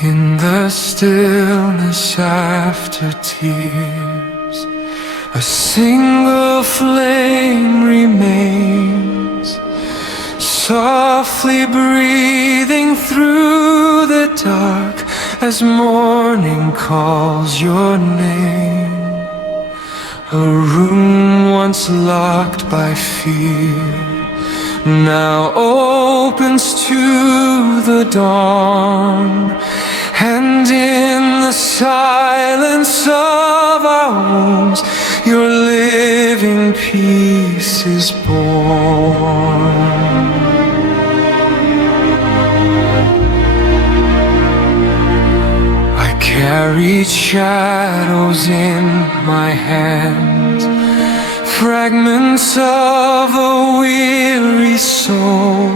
In the stillness after tears, a single flame remains, softly breathing through the dark as morning calls your name. A room once locked by fear now opens to the dawn, and in the silence of our wounds your living peace is born. I carried shadows in my hands, fragments of a weary soul,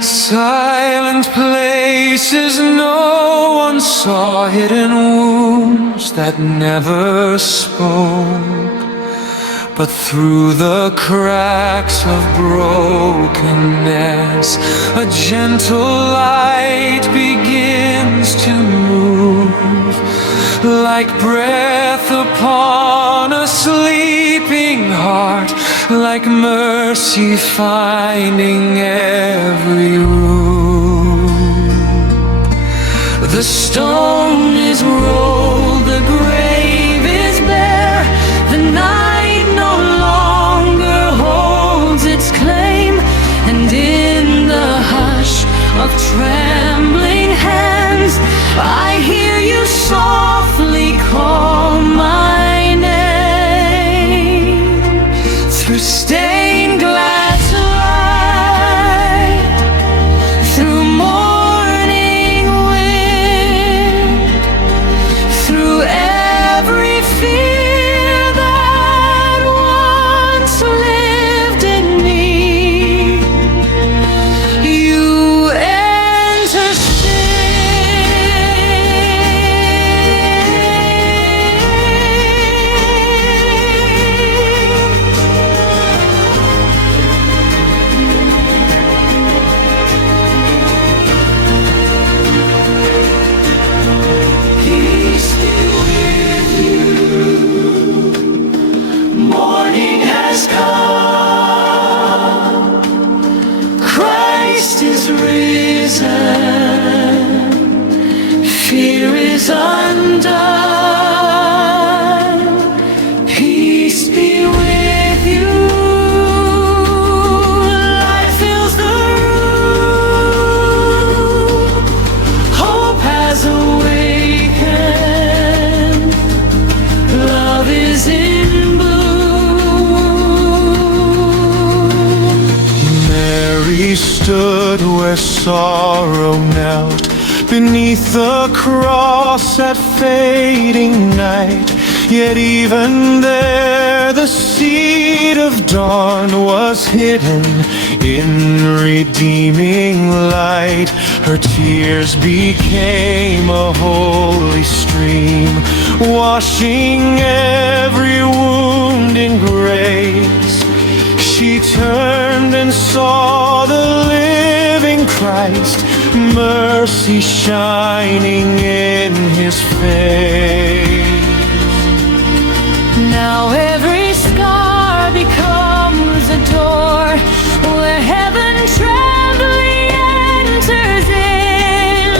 silent places no one saw, hidden wounds that never spoke. But through the cracks of brokenness, a gentle light begins to move, like breath upon a sleeping heart, like mercy finding every room. The stone is rolled, the grave is bare, the night no longer holds its claim, and in the hush of trembling hands I hear you softly call my name. Through stained glass light, through morning wind, through every fear that once lived in me, you enter fear is undone. Peace be with you. Light fills the room. Hope has awakened. Love is in bloom. Mary stood where sorrow knelt, beneath the cross at fading night. Yet even there the seed of dawn was hidden in redeeming light. Her tears became a holy stream, washing every wound in grace. She turned and saw the living Christ, mercy shining in his face. Now every scar becomes a door where heaven trembling enters in.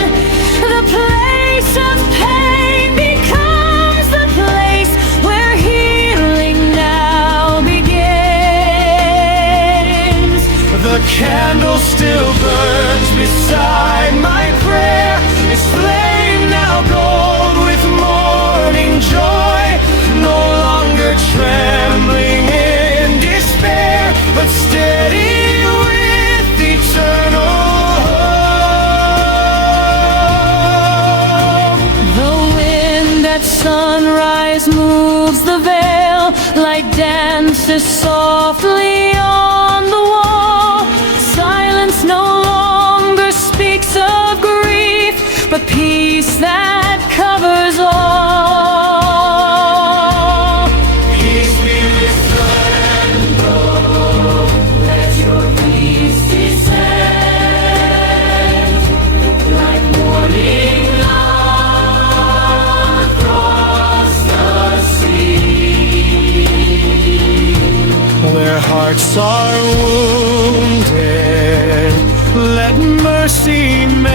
The place of pain becomes the place where healing now begins. The candle still burns beside my prayer, its flame now gold with morning joy, no longer trembling in despair, but steady with eternal hope. The wind at sunrise moves the veil, like dances softly on the wall. Silence no longer speaks of grief, but peace that covers all. Peace be with you, let your peace descend like morning. hearts are wounded, let mercy mend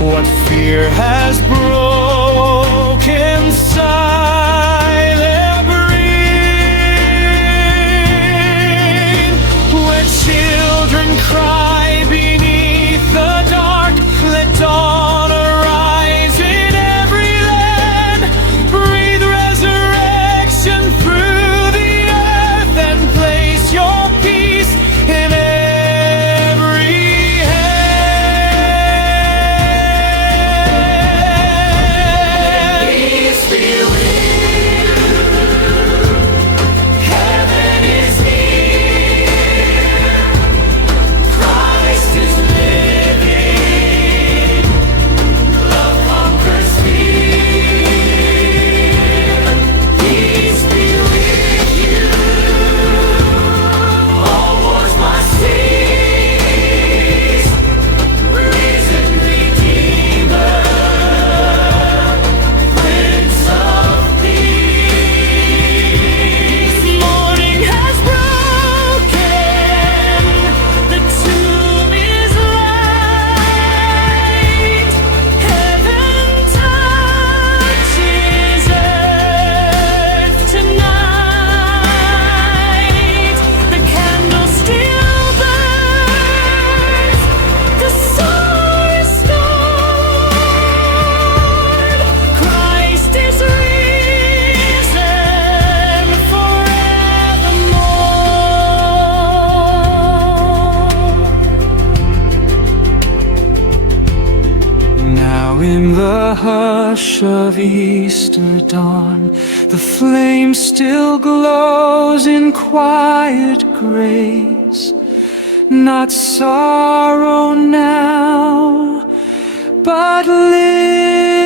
what fear has broken. Silent brain, where children cry beneath the dark, let dawn arise in every land. Breathe resurrection through the earth and place your peace in every hand. Peace be with you. Heaven is near. Christ is living. Love conquers fear. Peace be with you. All wars must cease. Risen Redeemer, Prince of Peace. Morning has broken. The tomb is light. Heaven touches earth tonight. The candle still burns. The soul restored. Christ is risen forevermore. Now in the hush of Easter dawn, the flame still glows in quiet grace. Not sorrow now, but live.